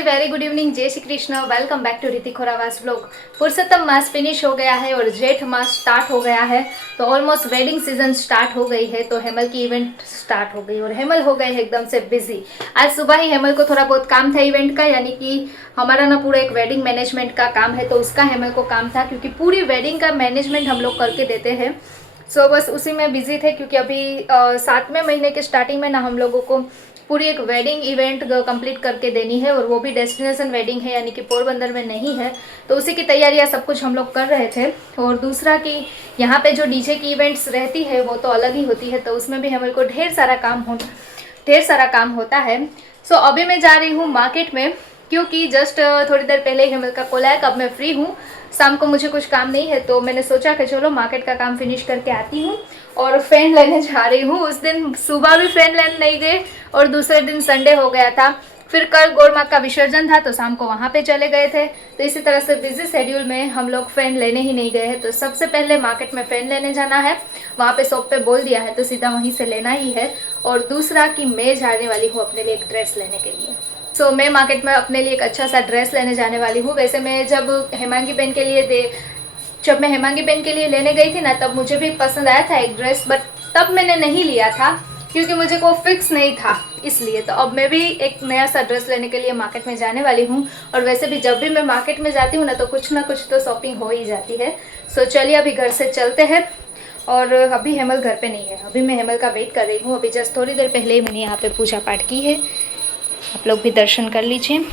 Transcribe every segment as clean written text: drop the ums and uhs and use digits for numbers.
नमस्ते, very good evening, जय Shri Krishna. Welcome back to Hrithik Khorawas vlog. Purushottam मास फिनिश हो गया है और जेठ मास स्टार्ट हो गया है, तो ऑलमोस्ट वेडिंग सीजन स्टार्ट हो गई है। तो हेमल की इवेंट स्टार्ट हो गई और हेमल हो गए है एकदम से बिजी। आज सुबह ही हेमल को थोड़ा बहुत काम था इवेंट का, यानी कि हमारा ना पूरा एक वेडिंग मैनेजमेंट का काम है, तो उसका हेमल को काम था, क्योंकि पूरी वेडिंग का मैनेजमेंट हम लोग करके देते हैं। सो बस उसी में बिजी थे, क्योंकि अभी 7वें महीने के स्टार्टिंग में ना हम लोगों को पूरी एक वेडिंग इवेंट कंप्लीट करके देनी है, और वो भी डेस्टिनेशन वेडिंग है, यानी कि पोरबंदर में नहीं है। तो उसी की तैयारियां सब कुछ हम लोग कर रहे थे। और दूसरा कि यहाँ पे जो डीजे की इवेंट्स रहती है वो तो अलग ही होती है, तो उसमें भी हमारे को ढेर सारा काम होता है। सो अभी मैं जा रही हूँ मार्केट में, क्योंकि जस्ट थोड़ी देर पहले ही हमारे का कॉल आया, कब मैं फ्री हूँ। शाम को मुझे कुछ काम नहीं है, तो मैंने सोचा कि चलो मार्केट का काम फिनिश करके आती हूँ और फैन लेने जा रही हूँ। उस दिन सुबह भी फैन लेने नहीं गए, और दूसरे दिन संडे हो गया था, फिर कल गौर माँ का विसर्जन था, तो शाम को वहाँ पे चले गए थे। तो इसी तरह से बिजी शेड्यूल में हम लोग फैन लेने ही नहीं गए हैं। तो सबसे पहले मार्केट में फैन लेने जाना है, वहाँ पे शॉप पे बोल दिया है, तो सीधा वहीं से लेना ही है। और दूसरा कि मैं जाने वाली हूँ अपने लिए एक ड्रेस लेने के लिए। सो मैं मार्केट में अपने लिए एक अच्छा सा ड्रेस लेने जाने वाली हूँ। वैसे मैं जब हेमांगी बहन के लिए लेने गई थी ना, तब मुझे भी पसंद आया था एक ड्रेस, बट तब मैंने नहीं लिया था क्योंकि मुझे कोई फिक्स नहीं था, इसलिए। तो अब मैं भी एक नया सा ड्रेस लेने के लिए मार्केट में जाने वाली हूँ। और वैसे भी जब भी मैं मार्केट में जाती हूँ ना कुछ तो शॉपिंग हो ही जाती है। सो चलिए अभी घर से चलते हैं। और अभी हेमल घर पे नहीं है, अभी मैं हेमल का वेट कर रही हूँ। अभी जस्ट थोड़ी देर पहले ही मैंने यहाँ पे पूजा पाठ की है, आप लोग भी दर्शन कर लीजिए।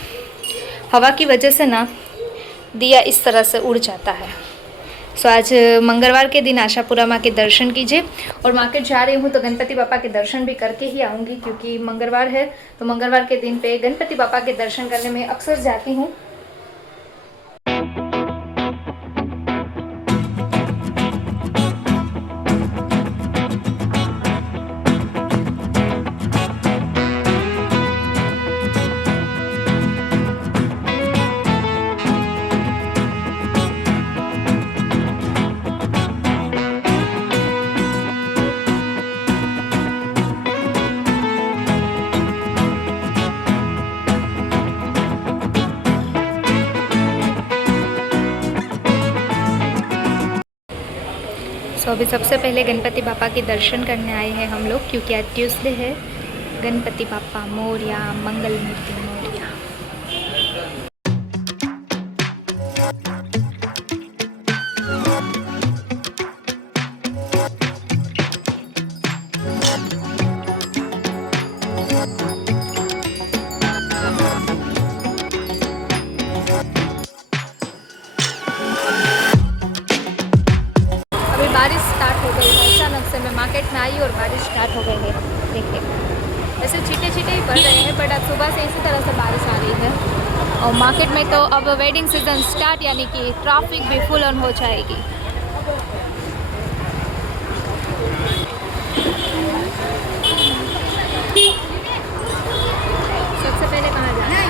हवा की वजह से ना दिया इस तरह से उड़ जाता है। सो आज मंगलवार के दिन आशापुरा माँ के दर्शन कीजिए। और मार्केट जा रही हूँ तो गणपति बापा के दर्शन भी करके ही आऊँगी, क्योंकि मंगलवार है, तो मंगलवार के दिन पे गणपति बापा के दर्शन करने में अक्सर जाती हूँ। तो अभी सबसे पहले गणपति बापा के दर्शन करने आए हैं हम लोग, क्योंकि आज ट्यूसडे है। गणपति बापा मोरया, मंगल मूर्ति मोरया। अभी बारिश स्टार्ट हो गई है, अचानक से मैं मार्केट में आई और बारिश स्टार्ट हो गई है। देखिए, वैसे छीटे छीटे ही पड़ रहे हैं, बट आज सुबह से इसी तरह से बारिश आ रही है। और मार्केट में तो अब वेडिंग सीजन स्टार्ट, यानी कि ट्रैफिक भी फुल ऑन हो जाएगी। सबसे पहले कहाँ जाना है?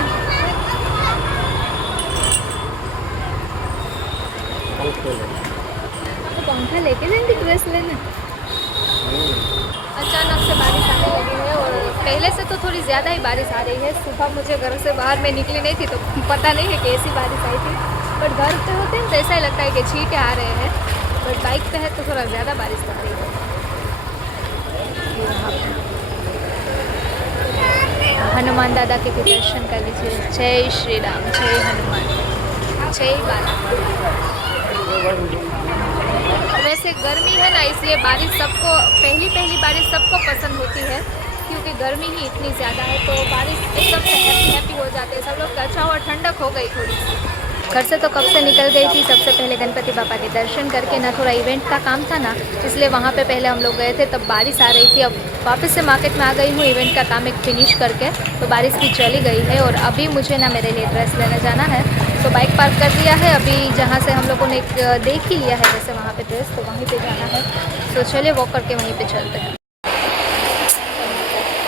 तो पंखा लेके जाएंगे ड्रेस लेने। अचानक से बारिश आने लगी है, और पहले से तो थोड़ी ज़्यादा ही बारिश आ रही है। सुबह मुझे घर से बाहर में निकली नहीं थी, तो पता नहीं है कि ऐसी बारिश आई थी। बट घर पे होते हैं तो ऐसा ही लगता है कि छींटे आ रहे हैं, बट बाइक पे है तो थोड़ा ज़्यादा बारिश आ रही है। हनुमान दादा के भी दर्शन कर लीजिए। जय श्री राम, जय हनुमान, जय बाला। वैसे गर्मी है ना, इसलिए बारिश सबको पहली बारिश सबको पसंद होती है, क्योंकि गर्मी ही इतनी ज़्यादा है। तो बारिश एकदम से हैप्पी हो जाते हैं सब लोग। अच्छा हुआ ठंडक हो गई थोड़ी सी। घर से तो कब से निकल गई थी। सबसे पहले गणपति बापा के दर्शन करके ना, थोड़ा इवेंट का काम था ना, इसलिए वहाँ पे पहले हम लोग गए थे, तब बारिश आ रही थी। अब वापस से मार्केट में आ गई हूँ इवेंट का काम एक फिनिश करके, तो बारिश भी चली गई है। और अभी मुझे ना मेरे लिए ड्रेस लेने जाना है, तो बाइक पार्क कर दिया है अभी जहाँ से हम लोगों ने देख ही लिया है वैसे वहाँ पे ड्रेस, तो वहीं पे जाना है। तो चलिए वॉक करके वहीं पे चलते हैं।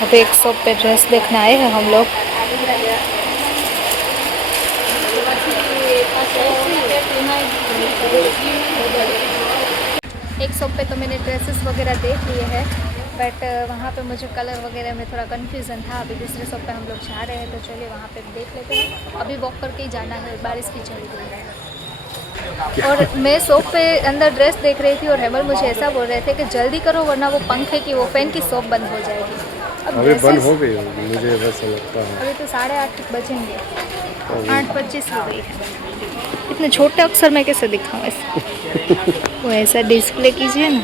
अभी एक शॉप पे ड्रेस देखने आए हैं हम लोग। एक शॉप पे तो मैंने ड्रेसेस वगैरह देख लिए हैं, बट वहाँ पे मुझे कलर वगैरह में थोड़ा कन्फ्यूज़न था। अभी दूसरे शॉप पे हम लोग जा रहे हैं, तो चलिए वहाँ पे देख लेते हैं। अभी वॉक करके ही जाना है, बारिश भी चल रही है। और मैं शॉप पे अंदर ड्रेस देख रही थी और हेमल मुझे ऐसा बोल रहे थे कि जल्दी करो वरना वो पंखे की वो फैन की शॉप बंद हो जाएगी। अब अभी बंद हो गई होगी, मुझे वैसा लगता है। अभी तो 8:30 बजेंगे, 8:25 हो गई है। इतने छोटे अक्षर में कैसे दिखाऊँ ऐसे? वो ऐसा डिस्प्ले कीजिए ना।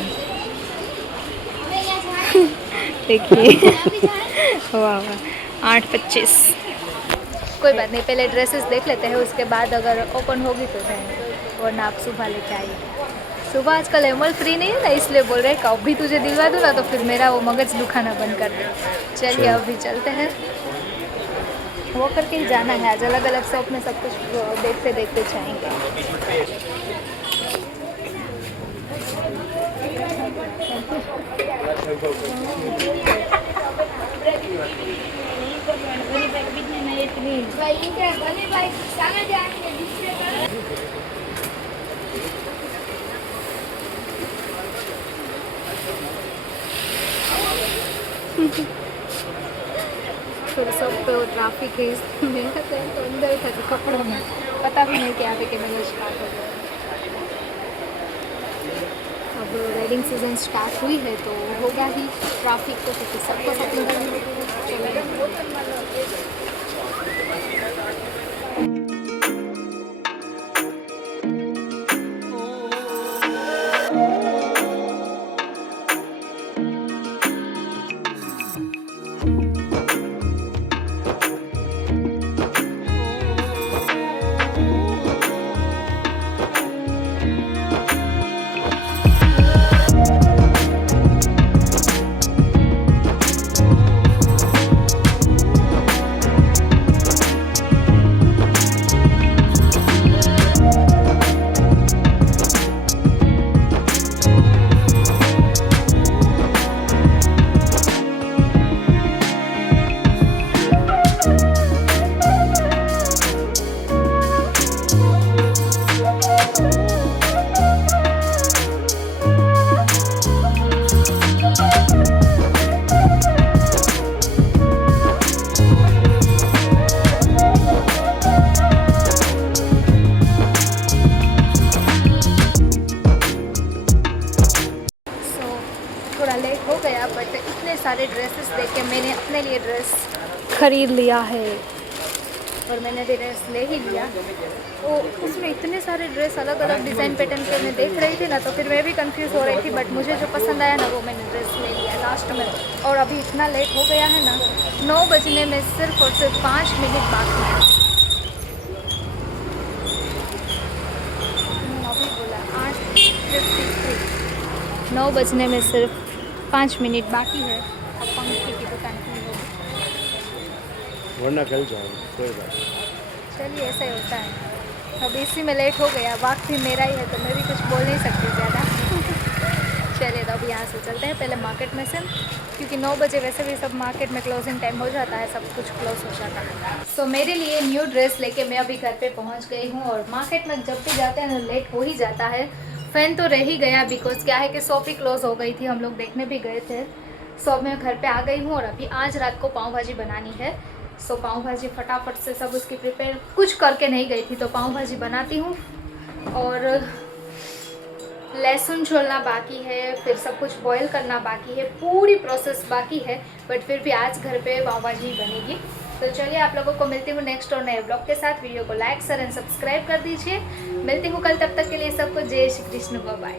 देखिए वाह वाह, 8:25। कोई बात नहीं, पहले ड्रेसेस देख लेते हैं, उसके बाद अगर ओपन होगी तो जाएंगे, वरना आप सुबह लेके आइए। सुबह आजकल हेमल फ्री नहीं है ना, इसलिए बोल रहे हैं कि अभी तुझे दिलवा दूँ ना तो फिर मेरा वो मगज दुखाना बंद कर दे। चलिए अभी चलते हैं, वो करके ही जाना है। आज अलग अलग शॉप में सब कुछ देखते देखते जाएंगे। फिर सब पे वो ट्रैफिक है, मेरा तो अंदर था कपड़ों में, पता भी नहीं कि यहाँ पे कैमरा स्टार्ट हो गया। अब वेडिंग सीजन स्टार्ट हुई है तो होगा ही ट्रैफिक, तो क्योंकि सबको शॉपिंग करनी है। थोड़ा लेट हो गया, बट इतने सारे ड्रेसेस देख के मैंने अपने लिए ड्रेस खरीद लिया है और मैंने भी ड्रेस ले ही लिया। तो उसमें इतने सारे ड्रेस अलग अलग डिज़ाइन पैटर्न के मैं देख रही थी ना, तो फिर मैं भी कंफ्यूज हो रही थी, बट मुझे जो पसंद आया ना वो मैंने ड्रेस ले लिया लास्ट में। और अभी इतना लेट हो गया है ना, 9 बजने में सिर्फ और सिर्फ 5 मिनट बाकी है। अभी बोला 8:53, 9 बजने में सिर्फ 5 मिनट बाकी है। अब पंखे की दुकान खुली होगी, वरना कल जाओगे, कोई बात नहीं। चलिए ऐसा ही होता है। अब इसी में लेट हो गया, वक्त भी मेरा ही है तो मैं भी कुछ बोल नहीं सकती ज़्यादा। चलिए तो अभी यहाँ से चलते हैं पहले मार्केट में से, क्योंकि 9 बजे वैसे भी सब मार्केट में क्लोजिंग टाइम हो जाता है, सब कुछ क्लोज हो जाता है। सो मेरे लिए न्यू ड्रेस लेके मैं अभी घर पे पहुँच गई हूँ। और मार्केट में जब भी जाते हैं तो लेट हो ही जाता है। फ़ैन तो रह ही गया, बिकॉज क्या है कि शॉप ही क्लोज हो गई थी, हम लोग देखने भी गए थे। सो मैं घर पे आ गई हूँ और अभी आज रात को पाव भाजी बनानी है। सो पाव भाजी फटाफट से सब उसकी प्रिपेयर कुछ करके नहीं गई थी, तो पाव भाजी बनाती हूँ। और लहसुन छोलना बाकी है, फिर सब कुछ बॉईल करना बाकी है, पूरी प्रोसेस बाकी है, बट फिर भी आज घर पे पाव भाजी बनेगी। तो चलिए आप लोगों को मिलती हूँ नेक्स्ट और नए ब्लॉग के साथ। वीडियो को लाइक शेयर एंड सब्सक्राइब कर दीजिए। मिलती हूँ कल, तब तक के लिए सबको जय श्री कृष्ण, बाय बाय।